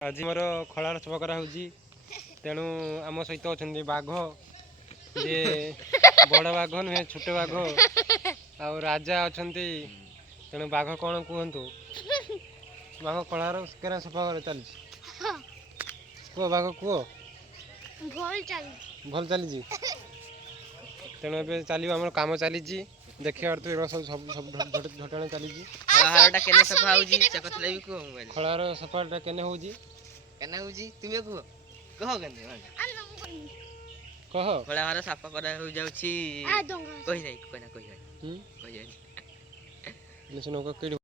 आज मोर खलार सफा करा तेणु आम सहित अच्छा बाघ जे बड़ बाघ नुहे छोट बाघ आ राजा अच्छा तेणु बाघ कौन कहतु बाघ खलार केना सफा कर चली कह बाघ कह भल चली तेणु ए चलो आम कम चली देखिए सब सब सब घटना चली खलार सफाटा केने हो तुमे कह कह के कह खलार साफा करा हो जाउछि कहि नै कहना कहि सुनो कड़ी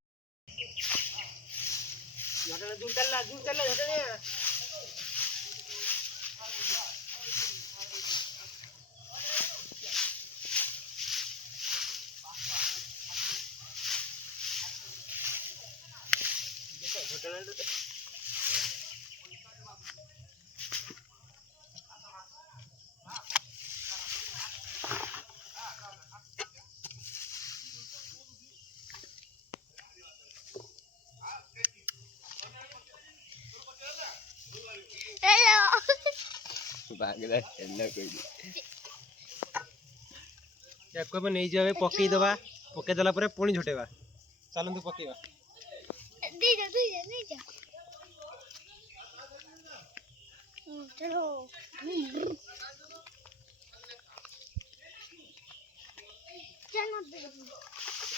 नहीं जाए पकईदबा पकईदेला पुणी झुटेबा चलतु पकईबा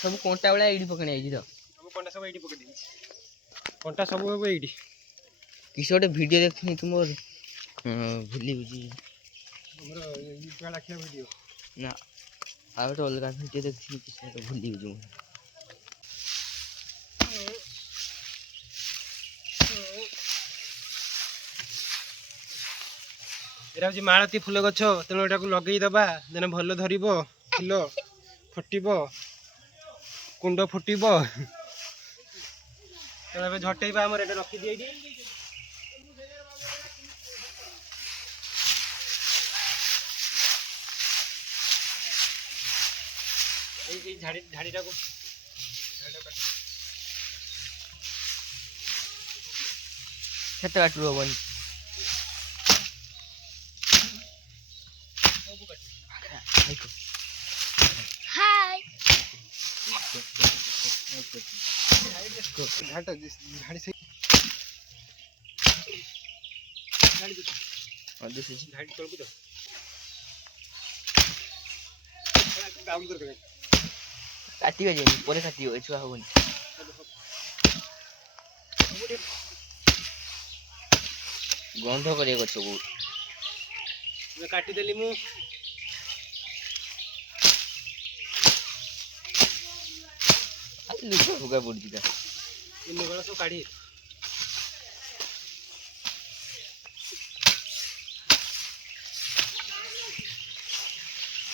सब कंटा वाला एडी पकने आइजी तो हम कंटा सब एडी पकई कंटा सब एडी किसी गोटे वीडियो देखनी तुम भूली बुझी हमर वीडियो ना आ गोटे अलग वीडियो देखनी किसी गोटे भूली बुझी एरा हूँ मालती फूल गछ तेणु एटा लगेदबा देने भल धर फूल फुटब कुंड फुटब तेणु झटेबा आम रखिदी झाड़ीटा को केते बाटू हबनी हाय झाड़ी झाड़ी से झाड़ी तलकू तो काटियो जे परे काटियो छुआ हबनी गंध करे गछ को काटिदेली मु लुका फुका पड़ी था निगल सब काढ़ी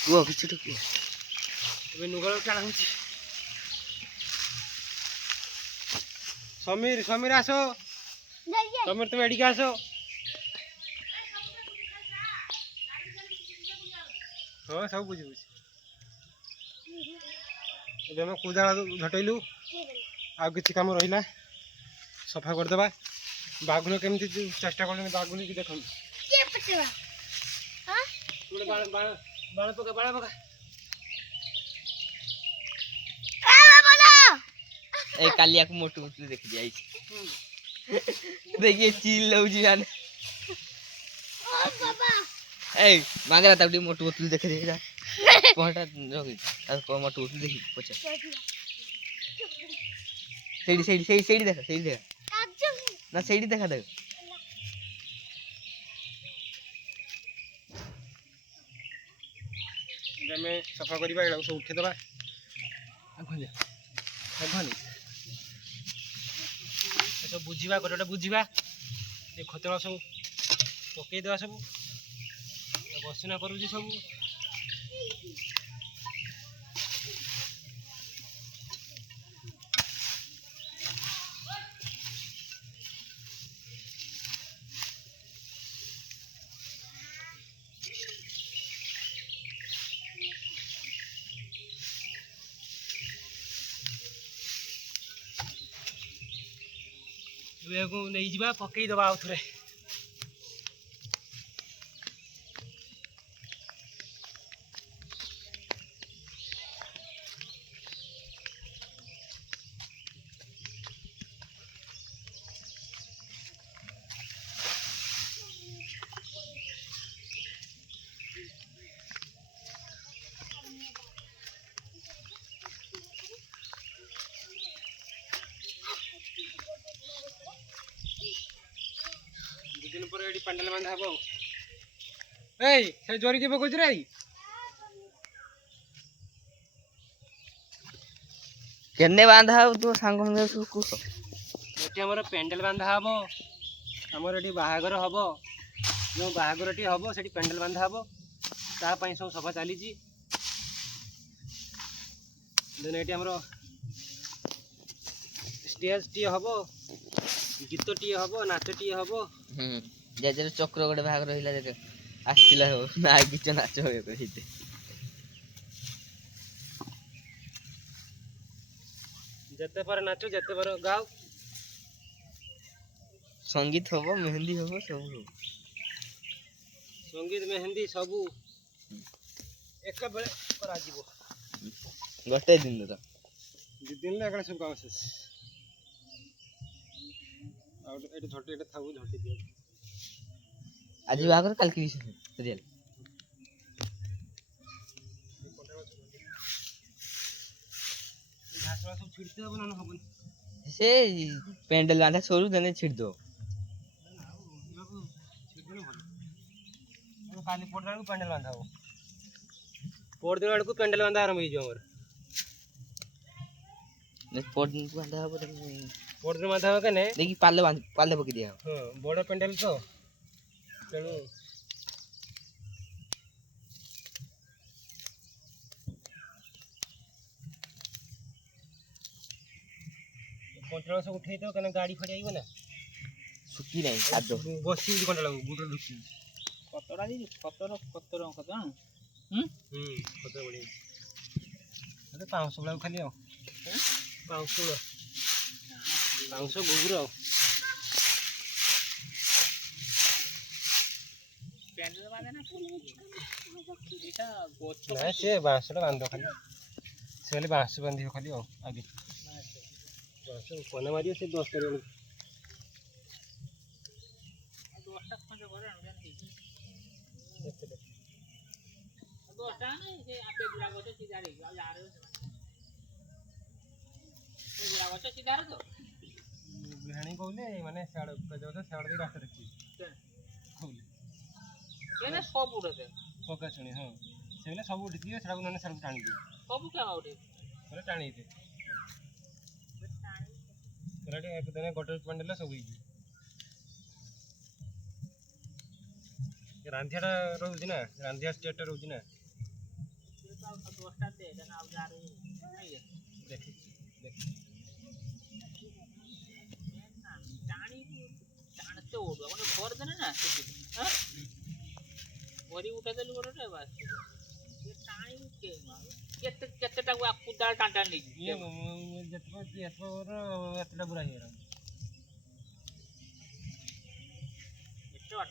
कुह किछ तो कुह ए नुगल टाणा हो समीर समीर आसो समीर तुम एडिक आसो हाँ सब बुझी बुझी एम कूदा झटैलु आ कि कम रहा सफा करदे बाघुन केमती चेष्टा कर बाघुन की देख बाण पका बाण पका ए कालिया को मोटू मोटू देख दिया देखिए चील लउजी जाने ए मांगरा तब मोटू मोटू देख दे पहटा रखी और मोटू मोटू देखी पछा सेडी देखा ना सेडी देखा देख जमे सफा करबा एला सब उठे दबा अघनी अघनी सब बुझीबा गोटे बुझीबा ए खतरा सब पकई देवा सब बसना करूची सब ଏବେ କୁ ନେଇ ଯିବା ପକେଇ ଦବା ଆଉ ଥରେ। दिन पर एडी पंडल बांधा हबो। एई से जोरी के पकोच रे केने बांधा हो तू सांग में सुकु एटी हमर पेंडल बांधा हबो। हमर एडी बाहागर हबो। जो बाहागरटी हबो सेठी पेंडल बांधा हबो। ता पई सब सभा चाली जी। देन एटी हमर स्टेज टी हबो। गीत टी हबो, नाच टी हबो। जेजर चक्र गोटे भाग रहिला देख आस्तिला हो ना गीत नाच होय कहिते जते पर नाचो जते पर गाओ। संगीत होबो मेहंदी होबो सब हो। संगीत मेहंदी सबू एक बेले करा जीवो। गोटे दिन रो दि दिन ले एकला सब काम शेष। आ एटी झोटी एटा थाउ झोटी दियो। आज बागर कल की रियल घास वाला सब छिड़ते हो ना हबन। से पेंडल बांधा छोरू देने छिड़ दो काली पोड़ को पेंडल बांधा हो। पोड़ दिन को पेंडल बांधा आरंभ हो जो हमर ने पोड़ दिन बांधा हो पोड़ दिन बांधा हो कने देखि पाले पकी दिया हां बड़ पेंडल तो तेणु कंट्रोल से उठे तो कने गाड़ी फड़ी आइबो ना सुकी नहीं कादो बसी कंट्रोल गुडो ढुकी कतरा दी कतर कत कत बड़ी अरे 500 वाला खाली आओ 500 गुगुर आओ पेंडल बांधे ना एटा गोछ ना से बांसड़ा बांधो खाली से वाली बांस बांधियो खाली आओ आगे बांस कोने मारियो से 10 करियो 10टा खंड करे जान 10टा नहीं से आपे गुड़ा गोछ सीधा रे आ जा रहे हो गुड़ा गोछ सीधा रे तो बिहानी कहले माने साड कजो तो साड दे रास्ता रखी कहले केने सब उड़ते पका सुनी हां सेने सब उठी दियो सेडा नने साड टाणी दियो सब क्या उड़े बोले टाणी दे रेडी एक दिन गोटे पंडल सब ही रांधियाटा रहउजी ना रांधिया स्टेट रहउजी ना 10टा दे देना आ जा रहे नहीं देखि देख टाणते ओडो मतलब भर देना ना हां भरी उठा देलु गोटे बस ये टाणी के केते केतेटा को कुदाल टांटा नहीं ये जतको एतला बुरा हेरा एटोट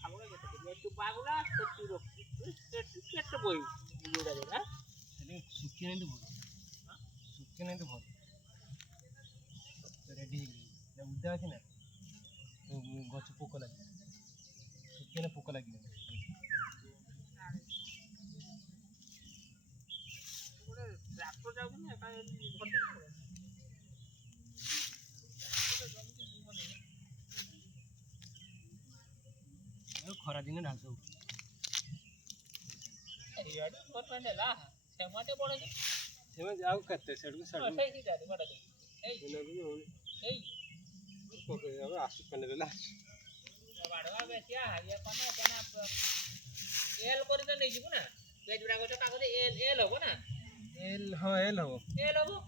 खाबो के तू बागुला तो तू रोक केते बोई जोड़ा दे ना सुखी नहीं तो भल सुखी नहीं तो भल रेडी जब उद्या अछि ना तो गछ पोक लागी सुखी ना पोक लागी गोटे ट्रैक्टर जाउ ना का घटे खरा दिन ढालतो याड मत पंडेला सेमाटे पड़े सेमा जाऊ कते सेडू सेडू सही सीधा रे बड़ा ए नबी होनी ए पोके अब आसु पंडेला बाड़वा बेसिया ये कोना कोना एल करी तो नहीं जिबु ना पेजुडा गोटे कागज एल होबो ना एल हां एल हो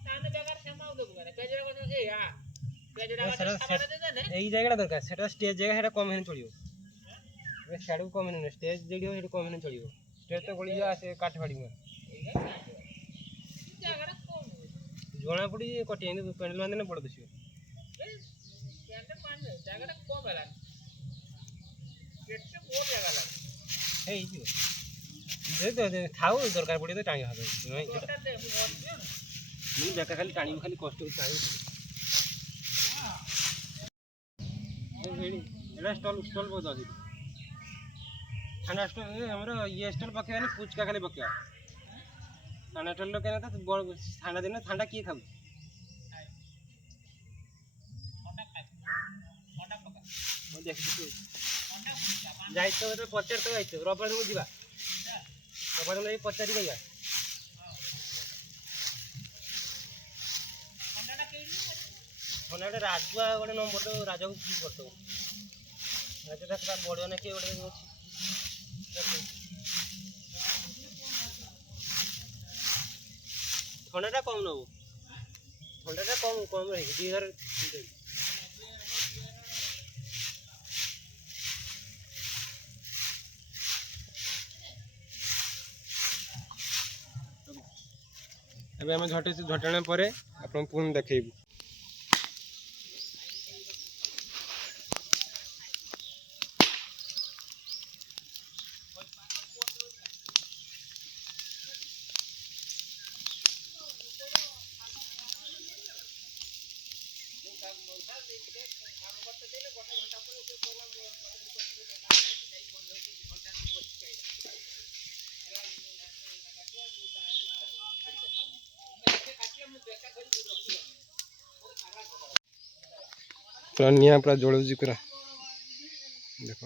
ताने बेकार सेमाउ देबु ना पेजुडा गोटे ए आ पेजुडा गोटे सामान दे दे एई जगह दरकार सेटा स्टेज जगह हेटा कम हेन चलियो ए साडू कम हेन स्टेज जेडियो हेटा कम हेन चलियो स्टेज तो गळी जा से काठ फाड़ी में ଜଣା ପଡୁଛି କଟି ଏମିତି ପେଣ୍ଡେଲ ମାନେ ବଡ଼ ଦିଶିବ। ଜାଗାଟା କମ ହେଲାନି କେତେ ବହୁତ ଜାଗା ହେଲା ହେଇଯିବ ଥାଉ ଦରକାର ପଡ଼ିବ ତ ଟାଣି ହବ ମୁଁ ବେକା ଖାଲି ଟାଣିବୁ ଖାଲି କଷ୍ଟ ଟାଣିବୁ। ଏଇଟା ଷ୍ଟଲ୍ ବହୁତ ଅଛି ঠান্ডা ଷ୍ଟଲ୍ ଆମର ଇଏ ଷ୍ଟଲ୍ ପକେଇବାନି ପୁଚକା ଖାଲି ପକେଇବା ঠান্ডା ଷ୍ଟଲ୍ କେନା ତ ঠান্ডା ଦିନ ঠান্ডା କିଏ ଖାଉଛି ଦେଖିଛୁ ଯାଇଛ ପଚାର ତ ଯାଇଛ ରବିବାର ଦିନ ଯିବା ରବିବାର ଦିନ ପଚାରିକି ଆଇବା ଥଣ୍ଡାଟା ରାଜୁଆ ଗୋଟେ ନମ୍ବର ତ ରାଜାକୁ ଫୋନ୍ କରିଦେବୁ ରାଜାଟା ପୁରା ବଢ଼ିଆ ନା କିଏ ଗୋଟେ ଅଛି ଥଣ୍ଡାଟା କମ୍ ନେବୁ ଥଣ୍ଡାଟା କମ୍ ରହିଛି 2000 ଏବେ ଆମେ ଝଟାଣ ପରେ ଆପଣଙ୍କୁ ପୁଣି ଦେଖେଇବୁ। ପୁରା ନିଆଁ ପୁରା ଜଳୁଛି ପୁରା ଦେଖ